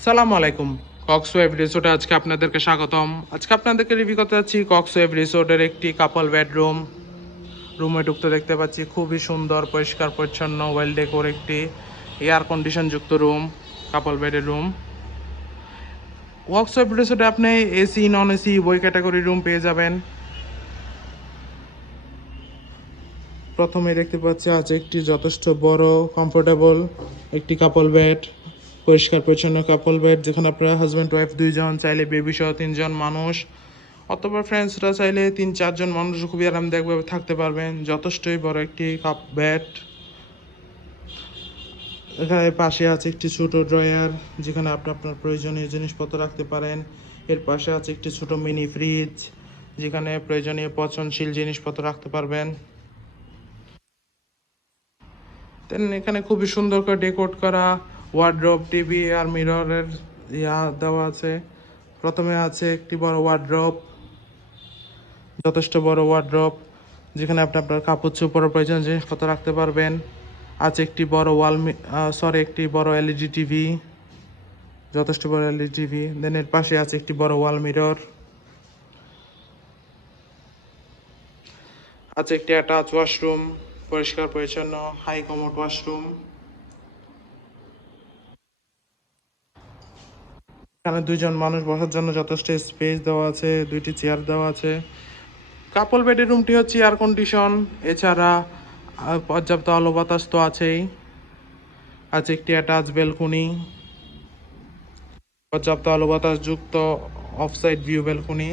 সালামু আলাইকুম। কক্সওয়েভ রিসোর্টে আজকে আপনাদেরকে স্বাগতম। আজকে আপনাদেরকে রিভিউ করতে যাচ্ছি কক্সওয়েভ রিসোর্টের একটি কাপল বেডরুম রুমে ঢুকতে দেখতে পাচ্ছি খুবই সুন্দর, পরিষ্কার, পরিচ্ছন্ন ওয়েল ডেকোর একটি এয়ার কন্ডিশন যুক্ত রুম কাপল বেডের রুম ওয়ার্কশপ রিসোর্টে আপনি এসি নন এসি বই ক্যাটাগরি রুম পেয়ে যাবেন। প্রথমে দেখতে পাচ্ছি আছে একটি যথেষ্ট বড় কমফোর্টেবল একটি কাপল বেড পরিষ্কার, পরিচ্ছন্ন কাপল বেড যেখানে আপনারা হাজব্যান্ড ওয়াইফ দুইজন চাইলে বেবি সহ তিনজন মানুষ, অথবা ফ্রেন্ডসরা চাইলে তিন, চারজন মানুষ খুবই আরামদায়কভাবে থাকতে পারবেন। যথেষ্টই বড় একটি কাপ বেড এখানে পাশে আছে একটি ছোট ড্রয়ার যেখানে আপনি আপনার প্রয়োজনীয় জিনিসপত্র রাখতে পারেন। এর পাশে আছে একটি ছোট মিনি ফ্রিজ যেখানে প্রয়োজনীয় পচনশীল জিনিসপত্র রাখতে পারবেন। দেন এখানে খুবই সুন্দর করে ডেকোর করা ওয়ার্ড্রপ টিভি আর মিররের ইয়া দেওয়া আছে। প্রথমে আছে একটি বড় ওয়ার্ড্রপ যথেষ্ট বড় ওয়ার্ড্রপ যেখানে আপনি আপনার কাপড় চোপড় প্রয়োজন জিনিসপত্র রাখতে পারবেন। আছে একটি বড় ওয়াল সরি একটি বড় এলইডি টিভি যথেষ্ট বড় এলইডি টিভি দেন এর পাশে আছে একটি বড় ওয়াল মিরর আছে একটি অ্যাটাচ ওয়াশরুম পরিষ্কার পরিচ্ছন্ন হাই কমোড ওয়াশরুম এখানে দুইজন মানুষ বসার জন্য যথেষ্ট স্পেস দেওয়া আছে, দুইটি চেয়ার দেওয়া আছে। কাপল বেডের রুমটি হচ্ছে এয়ার কন্ডিশন এছাড়া পর্যাপ্ত আলো বাতাস তো আছেই। আছে একটি অ্যাটাচ বেলকুনি পর্যাপ্ত আলো বাতাস যুক্ত অফসাইড ভিউ বেলকুনি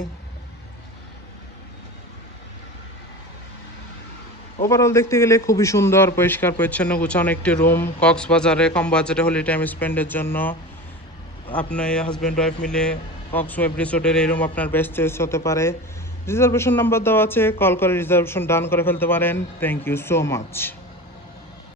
ওভারঅল দেখতে গেলে খুবই সুন্দর, পরিষ্কার, পরিচ্ছন্ন, গুছানো একটি রুম কক্সবাজারে কম বাজেটে হোলি টাইম স্পেন্ডের জন্য। আপনার হাজব্যান্ড ওয়াইফ মিলে কক্স ওয়েব রিসোর্টের এই রুম আপনার বেস্ট চয়েস হতে পারে। রিজার্ভেশন নাম্বার দেওয়া আছে কল করে রিজার্ভেশন ডান করে ফেলতে পারেন। Thank you so much